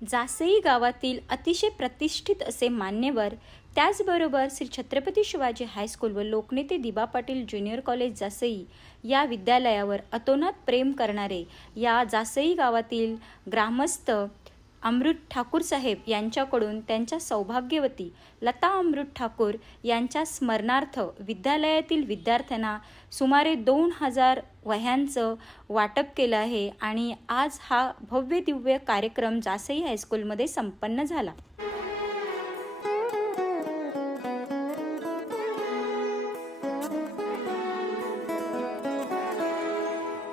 जासई गावातील अतिशय प्रतिष्ठित असे मान्यवर त्याचबरोबर श्री छत्रपती शिवाजी हायस्कूल व लोकनेते दिबा पाटील ज्युनियर कॉलेज जासई या विद्यालयावर अतोनात प्रेम करणारे या जासई गावातील ग्रामस्थ अमृत ठाकूर साहेब यांच्याकडून त्यांच्या सौभाग्यवती लता अमृत ठाकूर यांच्या स्मरणार्थ विद्यालयातील विद्यार्थ्यांना सुमारे दोन हजार वह्यांचं वाटप केलं आहे आणि आज हा भव्य दिव्य कार्यक्रम जासई हायस्कूलमध्ये संपन्न झाला.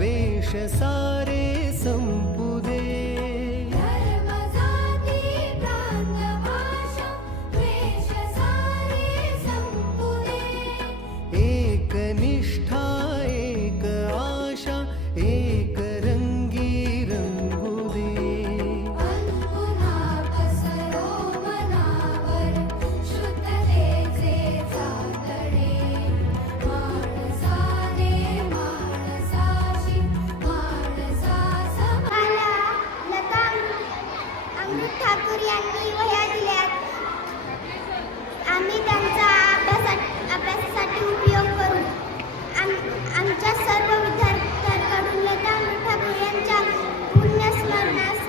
धर्म जाती प्रांत भाषा द्वेष सारे आमच्या सर्व विद्यार्थ्यांकडून लता ठाकूर यांच्या पुण्यस्मरणास